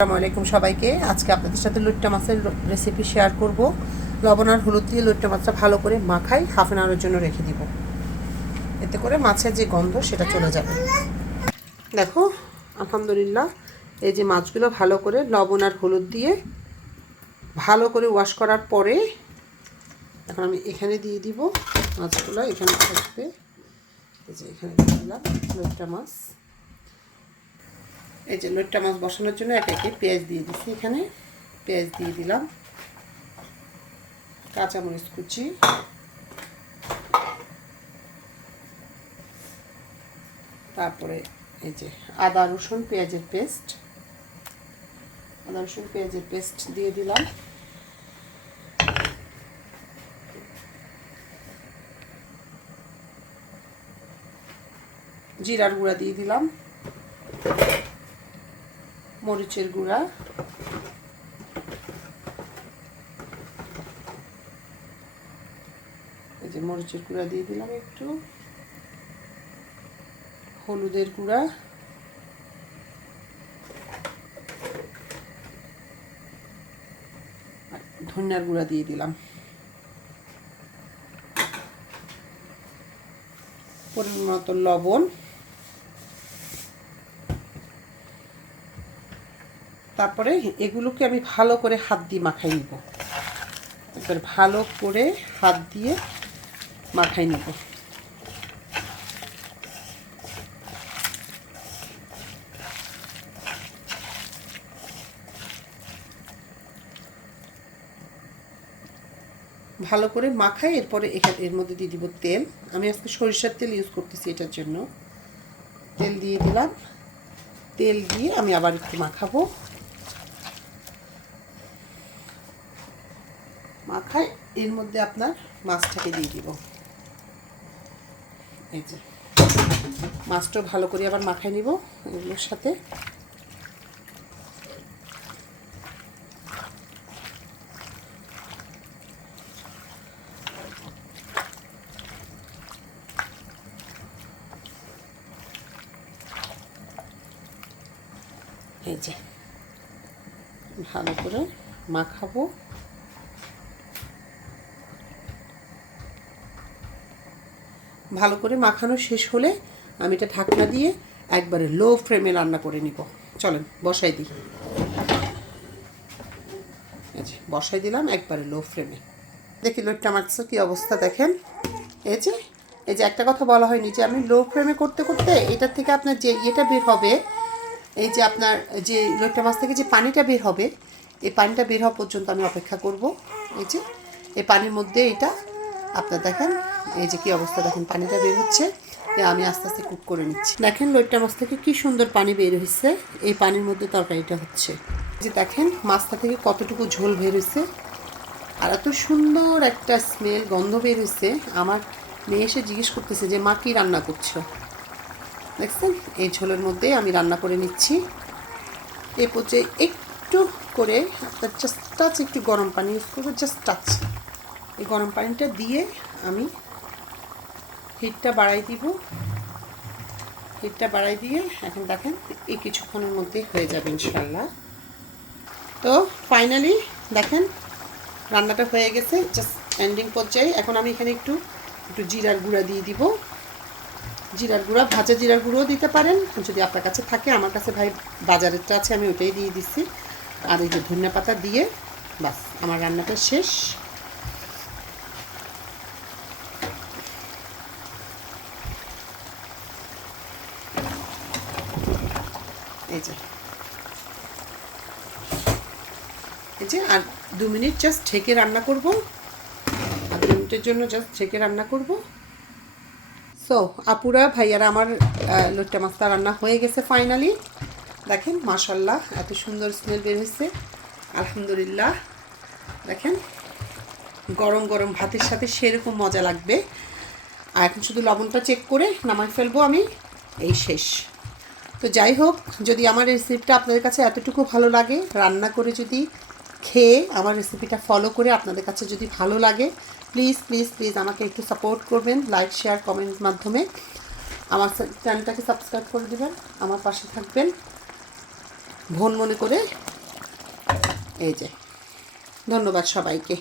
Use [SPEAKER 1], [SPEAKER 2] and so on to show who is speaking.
[SPEAKER 1] আসসালামু আলাইকুম সবাইকে। আজকে আপনাদের সাথে লুট্টা মাছের রেসিপি শেয়ার করব। লবণ আর হলুদ দিয়ে লুট্টা মাছটা ভালো করে মাখাই হাফ অ্যান জন্য রেখে দিব। এতে করে মাছের যে গন্ধ, সেটা চলে যাবে। দেখো, আলহামদুলিল্লাহ, এই যে মাছগুলো ভালো করে লবণ আর হলুদ দিয়ে ভালো করে ওয়াশ করার পরে এখন আমি এখানে দিয়ে দিব মাছগুলো, এখানে থাকবে। এই যে এখানে দিয়ে দিলাম লুট্টা মাছ। এই যে লোটটা মাছ বসানোর জন্য একে একে পেঁয়াজ দিয়ে দিচ্ছি এখানে। পেঁয়াজ দিয়ে দিলাম। কাঁচামরিচ কুচি। তারপরে এই যে আদা, রসুন, পেঁয়াজের পেস্ট। আদা, রসুন, পেঁয়াজের পেস্ট দিয়ে দিলাম। জিরার গুঁড়া দিয়ে দিলাম। মরিচের গুঁড়া। এই যে মরিচের গুঁড়া দিয়ে দিলাম একটু। হলুদের গুঁড়া। ধনিয়ার গুঁড়া দিয়ে দিলাম। পরিমাণ মতো লবণ। তারপরে এগুলোকে আমি ভালো করে হাত দিয়ে মাখাই নিব। এবার ভালো করে হাত দিয়ে মাখাই নিব। ভালো করে মাখাই, এরপরে এখানে, এর মধ্যে দিয়ে দিব তেল। আমি আজকে সরিষার তেল ইউজ করতেছি এটার জন্য। তেল দিয়ে দিলাম। তেল দিয়ে আমি আবার একটু মাখাবো। মাখায় এর মধ্যে আপনার মাছটাকে দিয়ে দিব। এই যে, মাছটা ভালো করে আবার মাখায় নিব এগুলোর সাথে। এই যে, ভালো করে মাখাবো। ভালো করে মাখানো শেষ হলে আমি এটা ঢাকনা দিয়ে একবারে লো ফ্লেমে রান্না করে নিব। চলেন, বসাই দিই। যে, বসাই দিলাম একবারে লো ফ্লেমে দেখি লোটটা মাছটা কী অবস্থা দেখেন। এই যে এই যে একটা কথা বলা হয়নি যে আমি লো ফ্লেমে করতে করতে এটার থেকে আপনার যে ইয়েটা বের হবে, এই যে আপনার যে লোটটা মাছ থেকে যে পানিটা বের হবে, এই পানিটা বের হওয়া পর্যন্ত আমি অপেক্ষা করব। এই যে, এই পানির মধ্যে এটা আপনার দেখেন, এই যে কি অবস্থা, দেখেন, পানিটা বের হচ্ছে। আমি আস্তে আস্তে কুক করে নিচ্ছি। দেখেন, লোটটা মাছ থেকে কি সুন্দর পানি বের হয়েছে। এই পানির মধ্যে তরকারিটা হচ্ছে। যে দেখেন, মাছটা থেকে কতটুকু ঝোল বের হয়েছে। আর এত সুন্দর একটা স্মেল গন্ধ বের হয়েছে। আমার মেয়ে এসে জিজ্ঞেস করতেছে যে, মা কী রান্না করছ? দেখছেন, এই ঝোলের মধ্যে আমি রান্না করে নিচ্ছি। এ পর্যায়ে একটু করে, আপনার জাস্ট টাচ একটু গরম পানি ইউজ করব জাস্ট টাচ এই গরম পানিটা দিয়ে আমি হিটটা বাড়াই দিব। হিটটা বাড়াই দিয়ে এখন দেখেন এই কিছুক্ষণের মধ্যেই হয়ে যাবে ইনশাল্লাহ তো ফাইনালি দেখেন রান্নাটা হয়ে গেছে জাস্ট এন্ডিং পর্যায়ে। এখন আমি এখানে একটু একটু জিরার গুঁড়া দিয়ে দিব। জিরার গুঁড়া, ভাজা জিরার গুঁড়োও দিতে পারেন। যদি আপনার কাছে থাকে, আমার কাছে ভাই বাজারেরটা আছে, আমি ওটাই দিয়ে দিচ্ছি। আর এই যে ধনিয়া পাতা দিয়ে, বাস, আমার রান্নাটা শেষ। এই যে। আর দু মিনিট জাস্ট ঢেকে রান্না করব। আর দু মিনিটের জন্য জাস্ট ঢেকে রান্না করব। সো আপুরা, ভাইয়ারা, আমার লোট্টা মাছটা রান্না হয়ে গেছে ফাইনালি দেখেন মাশাল্লাহ এত সুন্দর স্মেল বের আলহামদুলিল্লাহ। দেখেন, গরম গরম ভাতের সাথে সেরকম মজা লাগবে। আর এখন শুধু লবণটা চেক করে নামাই ফেলব আমি। এই শেষ। তো যাই হোক, যদি আমার রেসিপিটা আপনাদের কাছে এতটুকু ভালো লাগে, রান্না করে যদি খেয়ে আমার রেসিপিটা ফলো করে আপনাদের কাছে যদি ভালো লাগে প্লিজ প্লিজ প্লিজ আমাকে একটু সাপোর্ট করবেন লাইক শেয়ার কমেন্ট মাধ্যমে। আমার চ্যানেলটাকে সাবস্ক্রাইব করে দেবেন, আমার পাশে থাকবেন। ভন মনে করে এই যে, ধন্যবাদ সবাইকে।